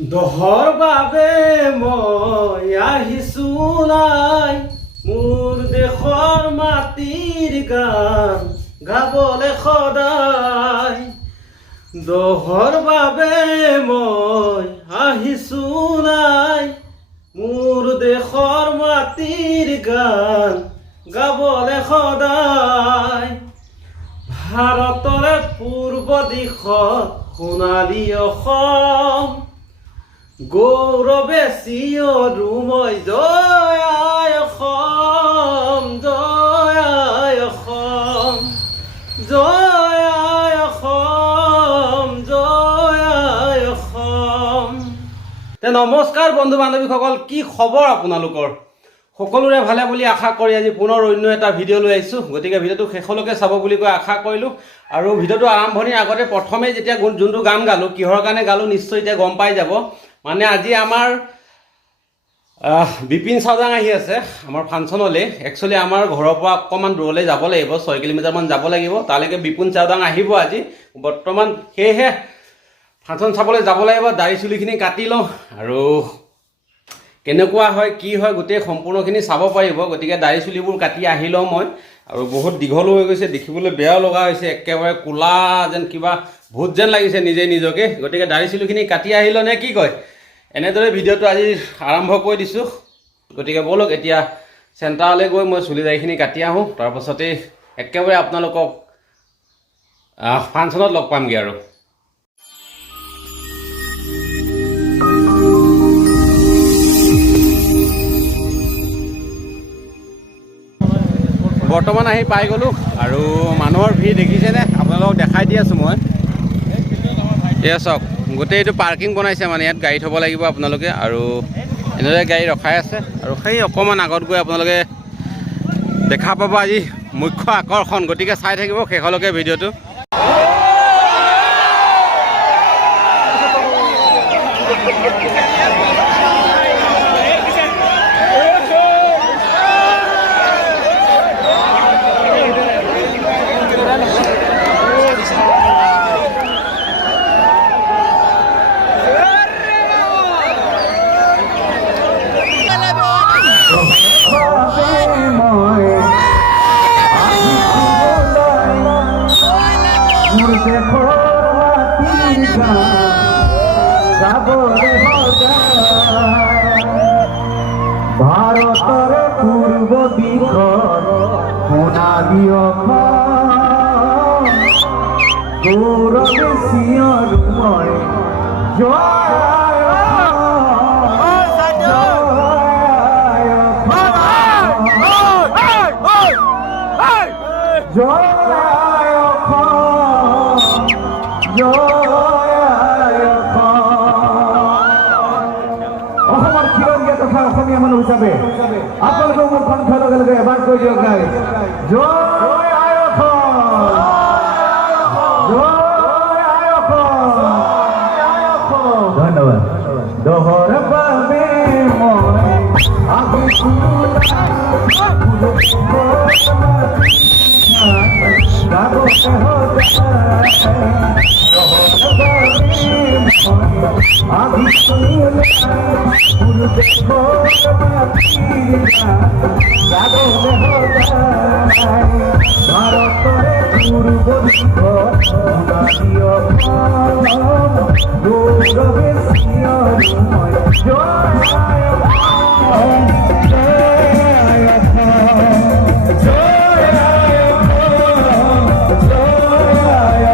দহৰ বাবে মই আহিছো নাই মোৰ দেশৰ মাটিৰ গান গাবলে সদায় দহৰ বাবে মই আহিছো নাই মোৰ দেশৰ মাটিৰ গান গাবলে সদায় ভাৰতৰে পূৰ্ব দিশত সোণালী অসম গৌৰৱে চিঞৰো মই জয় আই অসম জয় আই অসম জয় আই অসম জয় আই অসম। নমস্কাৰ বন্ধু বান্ধৱীসকল, কি খবৰ আপোনালোকৰ? সকলোৰে ভালে বুলি আশা কৰি আজি পুনৰ অন্য এটা ভিডিঅ' লৈ আহিছোঁ। গতিকে ভিডিঅ'টো শেষলৈকে চাব বুলি কৈ আশা কৰিলোঁ। আৰু ভিডিঅ'টো আৰম্ভণিৰ আগতে প্ৰথমে যেতিয়া যোনটো গান গালোঁ, কিহৰ কাৰণে গালোঁ নিশ্চয় এতিয়া গম পাই যাব। মানে আজি আমাৰ বিপিন চাওদাং আহি আছে আমাৰ ফাংচনলৈ। একচুৱেলি আমাৰ ঘৰৰ পৰা অকণমান দূৰলৈ যাব লাগিব, 6 কিলোমিটাৰমান যাব লাগিব। তালৈকে বিপিন চাওদাং আহিব আজি বৰ্তমান। সেয়েহে ফাংচন চাবলৈ যাব লাগিব। দাড়ি চুলিখিনি কাটি লওঁ আৰু কেনেকুৱা হয় কি হয় গোটেই সম্পূৰ্ণখিনি চাব পাৰিব। গতিকে দাড়ি চুলিবোৰ কাটি আহি লওঁ মই। আৰু বহুত দীঘলো হৈ গৈছে, দেখিবলৈ বেয়াও লগা হৈছে, একেবাৰে ক'লা যেন কিবা ভূত যেন লাগিছে নিজে নিজকে। গতিকে দাড়ি চুলিখিনি কাটি আহি লওঁ নে কি কয়? এনেদৰে ভিডিঅ'টো আজি আৰম্ভ কৰি দিছোঁ। গতিকে ব'লক এতিয়া চেণ্টাৰলৈ গৈ মই চুলি দাড়িখিনি কাটি আহোঁ। তাৰপাছতেই একেবাৰে আপোনালোকক ফাংচনত লগ পামগৈ আৰু। বৰ্তমান আহি পাই গ'লোঁ আৰু মানুহৰ ভিৰ দেখিছেনে? আপোনালোকক দেখাই দি আছোঁ মই। এয়া চাওক, গোটেই এইটো পাৰ্কিং বনাইছে, মানে ইয়াত গাড়ী থ'ব লাগিব আপোনালোকে। আৰু এনেদৰে গাড়ী ৰখাই আছে। আৰু সেই অকণমান আগত গৈ আপোনালোকে দেখা পাব আজি মুখ্য আকৰ্ষণ। গতিকে চাই থাকিব শেষলৈকে ভিডিঅ'টো। ভাৰতৰ পূৰ্ব দিশত সোণালী অসম গৌৰৱে চিঞৰো মই জয় অসমীয়া মানুহ হিচাপে আপোনালোকে মোৰ কণ্ঠৰ লগে লগে এবাৰ কৈ দিয়ক নাই জয় আই অসম জয় আই অসম। ধন্যবাদ। দহৰ বাবে মই আহিছো ভাৰতৰে পূৰ্ব দিশত গৌৰৱে চিঞৰো মই জয় আই অসম জয় আই অসম জয় আই অসম জয় আই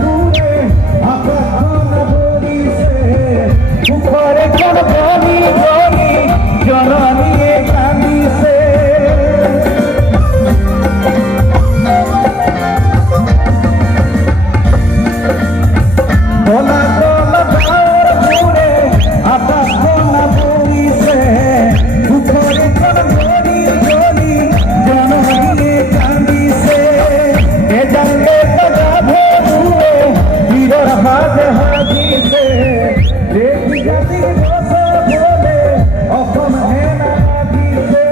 দূরে আকাশ বলিছে উপরে কোন বলি বলি জননীয়ে কান্দিছে তোলা তোলা গাওর দূরে আকাশ বলিছে উপরে কোন বলি বলি জননীয়ে কান্দিছে এ জানলে তো যাবে দূরে বীরর হাতে হাজিছে দেখি জাতির ভাষা বলে অসম হেনা দিছে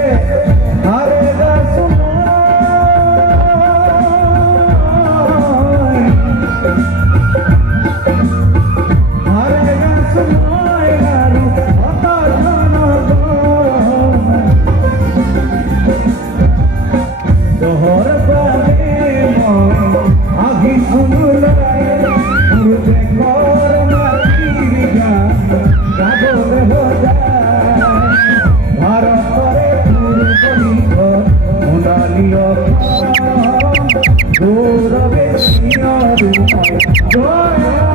আরে গা শুনাই আরে গা শুনাই গারু অতা জনগণ দোহর পালে আঘি শুনলাই উড়বে কর মাটির গান গাগলে হজায় ভারতরে পূর্বলিক মুনালিয় গৌরবে সিংহ জয়